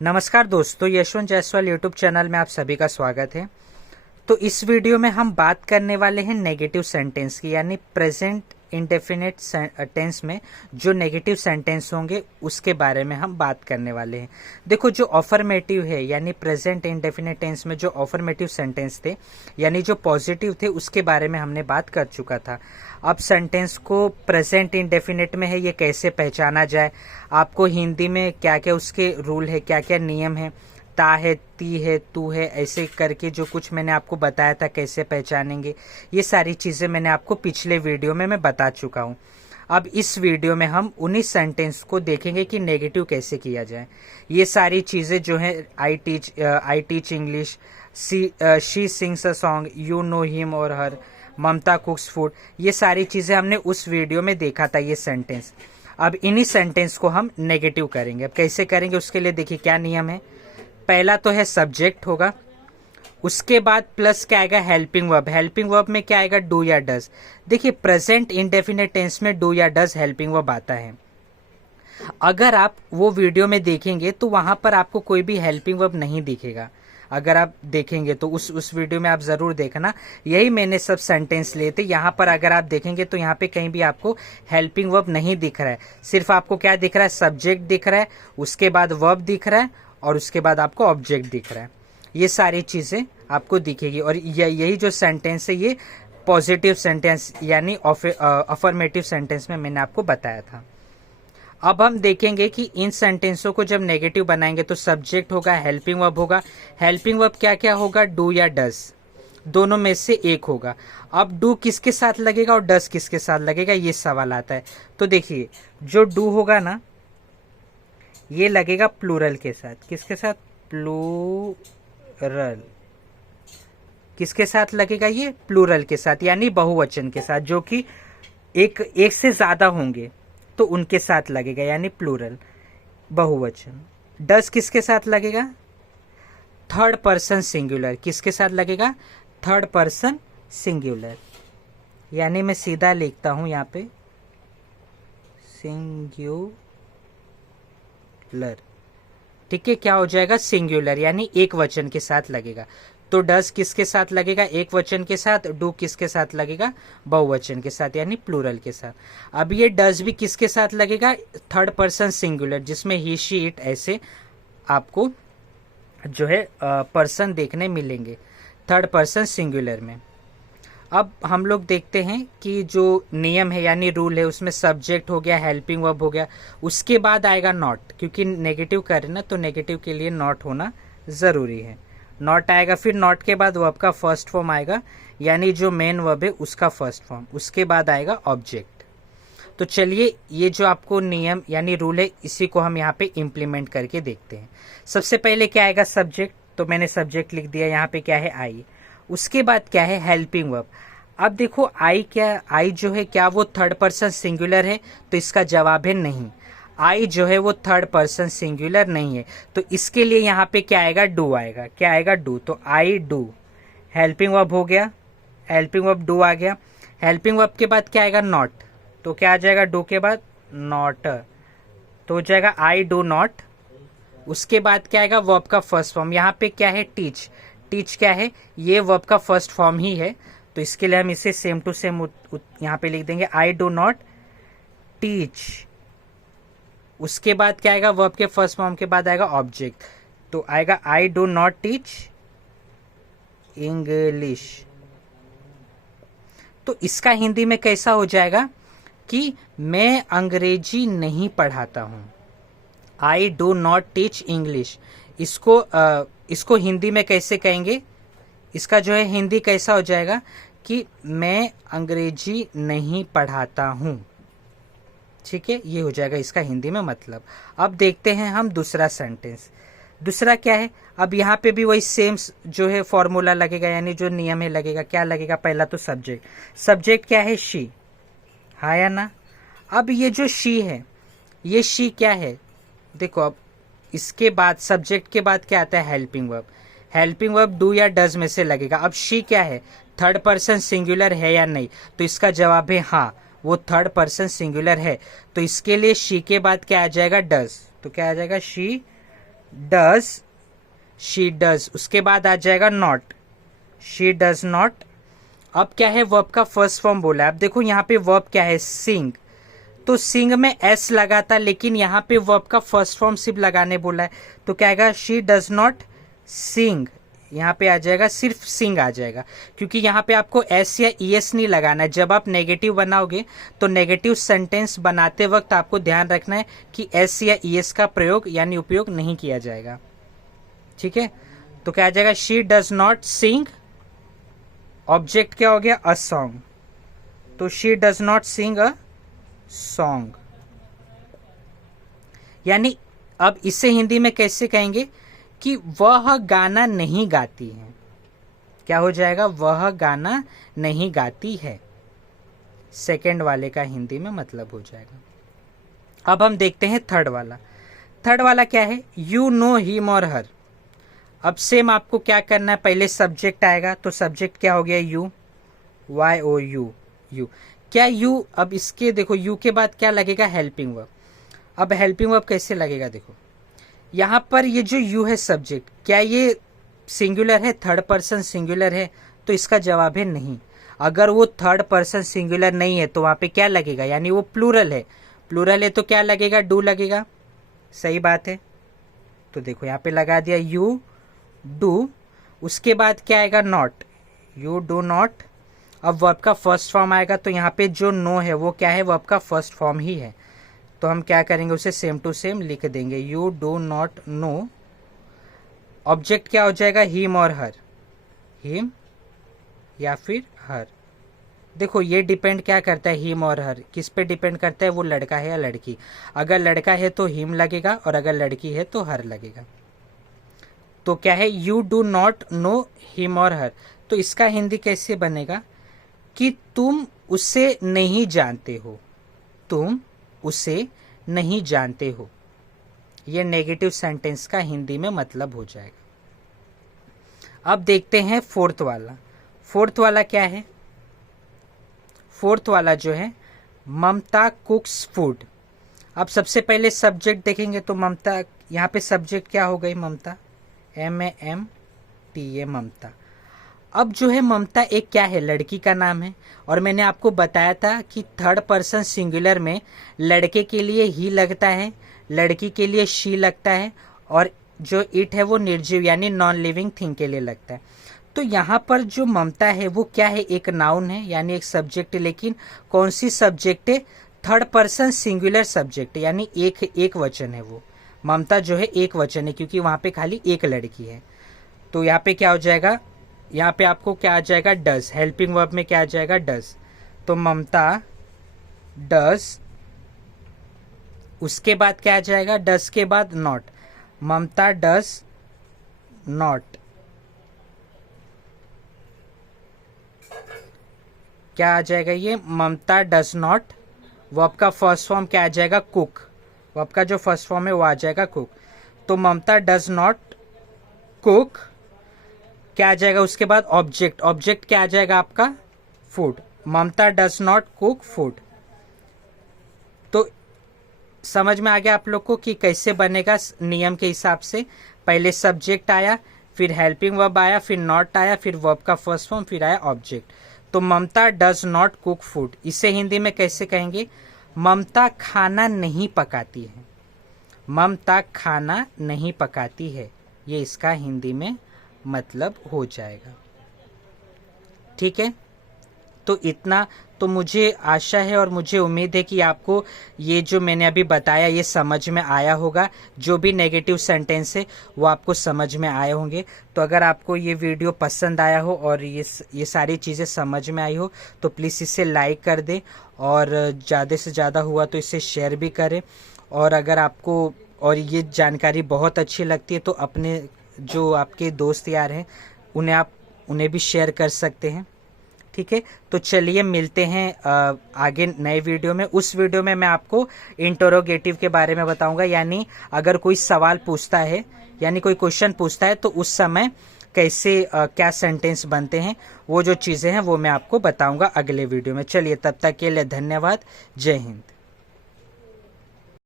नमस्कार दोस्तों, Yashwant Jaiswal YouTube channel में आप सभी का स्वागत है। तो इस वीडियो में हम बात करने वाले हैं नेगेटिव सेंटेंस की, यानी प्रेजेंट इंडेफिनिट टेंस में जो नेगेटिव सेंटेंस होंगे उसके बारे में हम बात करने वाले हैं। देखो, जो अफर्मेटिव है यानी प्रेजेंट इंडेफिनिट टेंस में जो अफर्मेटिव सेंटेंस थे यानी जो पॉजिटिव थे उसके बारे में हमने बात कर चुका था। अब सेंटेंस को प्रेजेंट इंडेफिनिट में है ये कैसे पहचाना जाए, आपको हिंदी में क्या क्या उसके रूल है, क्या क्या नियम है, ता है, ती है, तू है, ऐसे करके जो कुछ मैंने आपको बताया था कैसे पहचानेंगे, ये सारी चीज़ें मैंने आपको पिछले वीडियो में मैं बता चुका हूँ। अब इस वीडियो में हम उन्हीं सेंटेंस को देखेंगे कि नेगेटिव कैसे किया जाए। ये सारी चीज़ें जो है I teach English, she sings a song, you know him और हर, ममता कुक्स फूड, ये सारी चीज़ें हमने उस वीडियो में देखा था ये सेंटेंस। अब इन्हीं सेंटेंस को हम नेगेटिव करेंगे। अब कैसे करेंगे उसके लिए देखिए क्या नियम है। पहला तो है सब्जेक्ट होगा, उसके बाद प्लस क्या आएगा, हेल्पिंग वर्ब। हेल्पिंग वर्ब में क्या आएगा, डू या डज। देखिए प्रेजेंट इंडेफिनिट टेंस में डू या डज हेल्पिंग वर्ब आता है। अगर आप वो वीडियो में देखेंगे तो वहां पर आपको कोई भी हेल्पिंग वर्ब नहीं दिखेगा। अगर आप देखेंगे तो उस वीडियो में आप जरूर देखना, यही मैंने सब सेंटेंस लिए थे। यहाँ पर अगर आप देखेंगे तो यहाँ पे कहीं भी आपको हेल्पिंग वर्ब नहीं दिख रहा है, सिर्फ आपको क्या दिख रहा है, सब्जेक्ट दिख रहा है, उसके बाद वर्ब दिख रहा है और उसके बाद आपको ऑब्जेक्ट दिख रहा है। ये सारी चीजें आपको दिखेगी और यही जो सेंटेंस है ये पॉजिटिव सेंटेंस यानी अफर्मेटिव सेंटेंस में मैंने आपको बताया था। अब हम देखेंगे कि इन सेंटेंसों को जब नेगेटिव बनाएंगे तो सब्जेक्ट होगा, हेल्पिंग वर्ब होगा। हेल्पिंग वर्ब क्या क्या होगा, डू या डज, दोनों में से एक होगा। अब डू किसके साथ लगेगा और डज किसके साथ लगेगा, ये सवाल आता है। तो देखिए जो डू होगा ना ये लगेगा प्लूरल के साथ। किसके साथ, प्लूरल। किसके साथ लगेगा, ये प्लूरल के साथ यानी बहुवचन के साथ, जो कि एक से ज्यादा होंगे तो उनके साथ लगेगा यानी प्लूरल, बहुवचन। डज किसके साथ लगेगा, थर्ड पर्सन सिंगुलर। किसके साथ लगेगा, थर्ड पर्सन सिंगुलर। यानी मैं सीधा लिखता हूं यहां पे सिंगुलर। ठीक है, क्या हो जाएगा, सिंगुलर यानी एक वचन के साथ लगेगा। तो डज किसके साथ लगेगा, एक वचन के साथ। डू किसके साथ लगेगा, बहुवचन के साथ यानी प्लूरल के साथ। अब ये डज भी किसके साथ लगेगा, थर्ड पर्सन सिंगुलर, जिसमें ही शी इट ऐसे आपको जो है पर्सन देखने मिलेंगे थर्ड पर्सन सिंगुलर में। अब हम लोग देखते हैं कि जो नियम है यानी रूल है उसमें सब्जेक्ट हो गया, हेल्पिंग वर्ब हो गया, उसके बाद आएगा नॉट, क्योंकि नेगेटिव कर रहे ना तो नेगेटिव के लिए नॉट होना जरूरी है। नॉट आएगा, फिर नॉट के बाद वर्ब का फर्स्ट फॉर्म आएगा यानी जो मेन वर्ब है उसका फर्स्ट फॉर्म, उसके बाद आएगा ऑब्जेक्ट। तो चलिए ये जो आपको नियम यानी रूल है इसी को हम यहाँ पे इम्प्लीमेंट करके देखते हैं। सबसे पहले क्या आएगा, सब्जेक्ट। तो मैंने सब्जेक्ट लिख दिया, यहाँ पे क्या है, आई। उसके बाद क्या है, हेल्पिंग वर्ब। अब देखो आई जो है क्या वो थर्ड पर्सन सिंगुलर है, तो इसका जवाब है नहीं। आई जो है वो थर्ड पर्सन सिंगुलर नहीं है, तो इसके लिए यहाँ पे क्या आएगा, डू आएगा। क्या आएगा, डू। तो आई डू, हेल्पिंग वर्ब हो गया, हेल्पिंग वर्ब डू आ गया। हेल्पिंग वर्ब के बाद क्या आएगा, नॉट। तो क्या आ जाएगा, डू के बाद नॉट, तो हो जाएगा आई डू नॉट। उसके बाद क्या आएगा, वर्ब का फर्स्ट फॉर्म। यहाँ पे क्या है, टीच। टीच क्या है, ये वर्ब का फर्स्ट फॉर्म ही है, तो इसके लिए हम इसे सेम टू सेम यहाँ पे लिख देंगे, आई डू नॉट टीच। उसके बाद क्या आएगा, वर्ब के फर्स्ट फॉर्म के बाद आएगा ऑब्जेक्ट, तो आएगा I do not teach English. तो इसका हिंदी में कैसा हो जाएगा कि मैं अंग्रेजी नहीं पढ़ाता हूं। I do not teach English. इसको हिंदी में कैसे कहेंगे, इसका जो है हिंदी कैसा हो जाएगा कि मैं अंग्रेजी नहीं पढ़ाता हूं। ठीक है, ये हो जाएगा इसका हिंदी में मतलब। अब देखते हैं हम दूसरा सेंटेंस। दूसरा क्या है, अब यहाँ पे भी वही सेम जो है फॉर्मूला लगेगा यानी जो नियम है लगेगा। क्या लगेगा, पहला तो सब्जेक्ट। सब्जेक्ट क्या है, शी, हाँ या ना। अब ये जो शी है, ये शी क्या है, देखो अब इसके बाद सब्जेक्ट के बाद क्या आता है, helping verb. Helping verb do या डज में से लगेगा। अब शी क्या है, थर्ड पर्सन सिंगुलर है या नहीं, तो इसका जवाब है हाँ, वो थर्ड पर्सन सिंगुलर है। तो इसके लिए शी के बाद क्या आ जाएगा, डज। तो क्या आ जाएगा, शी डज, शी डज, उसके बाद आ जाएगा नॉट, शी डज नॉट। अब क्या है, वर्ब का फर्स्ट फॉर्म बोला है। अब देखो यहाँ पे वर्ब क्या है, सिंग, तो सिंग में एस लगा था, लेकिन यहाँ पे वर्ब का फर्स्ट फॉर्म सिर्फ लगाने बोला है, तो क्या आएगा, शी डज नॉट सिंग। यहाँ पे आ जाएगा सिर्फ सिंग आ जाएगा, क्योंकि यहाँ पे आपको एस या ईएस नहीं लगाना है। जब आप नेगेटिव बनाओगे तो नेगेटिव सेंटेंस बनाते वक्त आपको ध्यान रखना है कि एस या ईएस का प्रयोग यानी उपयोग नहीं किया जाएगा। ठीक है, तो क्या आ जाएगा, she does not sing, object क्या हो गया, अ सॉन्ग, तो she does not sing a song. यानी अब इसे हिंदी में कैसे कहेंगे कि वह गाना नहीं गाती है। क्या हो जाएगा, वह गाना नहीं गाती है। सेकंड वाले का हिंदी में मतलब हो जाएगा। अब हम देखते हैं थर्ड वाला। थर्ड वाला क्या है, यू नो हिम और हर। अब सेम आपको क्या करना है, पहले सब्जेक्ट आएगा, तो सब्जेक्ट क्या हो गया, you, Y O U, you. क्या यू, अब इसके देखो यू के बाद क्या लगेगा, हेल्पिंग वर्ब। अब हेल्पिंग वर्ब कैसे लगेगा, देखो यहां पर ये जो यू है सब्जेक्ट, क्या ये सिंगुलर है, थर्ड पर्सन सिंगुलर है, तो इसका जवाब है नहीं। अगर वो थर्ड पर्सन सिंगुलर नहीं है तो वहां पे क्या लगेगा, यानी वो प्लूरल है। प्लूरल है तो क्या लगेगा, डू लगेगा। सही बात है, तो देखो यहाँ पे लगा दिया यू डू, उसके बाद क्या आएगा, नॉट, यू डू नॉट। अब वर्ब का फर्स्ट फॉर्म आएगा, तो यहाँ पे जो नो है वो क्या है, वर्ब का फर्स्ट फॉर्म ही है, तो हम क्या करेंगे, उसे सेम टू सेम लिख देंगे, you do not know. Object क्या हो जाएगा, हिम और हर, हिम या फिर हर। देखो ये डिपेंड क्या करता है, हिम और हर किस पे डिपेंड करता है, वो लड़का है या लड़की। अगर लड़का है तो हिम लगेगा, और अगर लड़की है तो हर लगेगा। तो क्या है, you do not know him और हर, तो इसका हिंदी कैसे बनेगा कि तुम उसे नहीं जानते हो, तुम उसे नहीं जानते हो। यह नेगेटिव सेंटेंस का हिंदी में मतलब हो जाएगा। अब देखते हैं फोर्थ वाला। फोर्थ वाला क्या है, फोर्थ वाला जो है, ममता कुक्स फूड। अब सबसे पहले सब्जेक्ट देखेंगे, तो ममता, यहाँ पे सब्जेक्ट क्या हो गई, ममता, MAMTA, ममता। अब जो है ममता एक क्या है, लड़की का नाम है, और मैंने आपको बताया था कि थर्ड पर्सन सिंगुलर में लड़के के लिए ही लगता है, लड़की के लिए शी लगता है, और जो इट है वो निर्जीव यानी नॉन लिविंग थिंग के लिए लगता है। तो यहाँ पर जो ममता है वो क्या है, एक नाउन है यानी एक सब्जेक्ट है, लेकिन कौन सी सब्जेक्ट है, थर्ड पर्सन सिंगुलर सब्जेक्ट यानी एक वचन है। वो ममता जो है एक वचन है, क्योंकि वहां पे खाली एक लड़की है। तो यहाँ पे क्या हो जाएगा, यहाँ पे आपको क्या आ जाएगा, डज। हेल्पिंग वर्ब में क्या आ जाएगा, डज। तो ममता डज, उसके बाद क्या आ जाएगा, डज के बाद नॉट, ममता डज नॉट। क्या आ जाएगा ये, ममता डज नॉट। वर्ब का फर्स्ट फॉर्म क्या आ जाएगा, कुक। वर्ब का जो फर्स्ट फॉर्म है वो आ जाएगा कुक। तो ममता डज नॉट कुक, क्या आ जाएगा उसके बाद, ऑब्जेक्ट। ऑब्जेक्ट क्या आ जाएगा आपका, food. Mamata does not cook food. तो समझ में आ गया आप लोग को कि कैसे बनेगा नियम के हिसाब से। पहले सब्जेक्ट आया, फिर हेल्पिंग वर्ब आया, फिर नॉट आया, फिर वर्ब का फर्स्ट फॉर्म, फिर आया ऑब्जेक्ट। तो ममता डज नॉट कुक फूड, इसे हिंदी में कैसे कहेंगे, ममता खाना नहीं पकाती है। ममता खाना नहीं पकाती है, ये इसका हिंदी में मतलब हो जाएगा। ठीक है, तो इतना तो मुझे आशा है और मुझे उम्मीद है कि आपको ये जो मैंने अभी बताया ये समझ में आया होगा। जो भी नेगेटिव सेंटेंस है वो आपको समझ में आए होंगे। तो अगर आपको ये वीडियो पसंद आया हो और ये सारी चीज़ें समझ में आई हो तो प्लीज़ इसे लाइक कर दें, और ज़्यादा से ज़्यादा हुआ तो इसे शेयर भी करें। और अगर आपको और ये जानकारी बहुत अच्छी लगती है तो अपने जो आपके दोस्त यार हैं उन्हें भी शेयर कर सकते हैं। ठीक है, तो चलिए मिलते हैं आगे नए वीडियो में। उस वीडियो में मैं आपको इंटरोगेटिव के बारे में बताऊंगा, यानी अगर कोई सवाल पूछता है यानी कोई क्वेश्चन पूछता है तो उस समय कैसे क्या सेंटेंस बनते हैं, वो जो चीज़ें हैं वो मैं आपको बताऊंगा अगले वीडियो में। चलिए तब तक के लिए धन्यवाद, जय हिंद।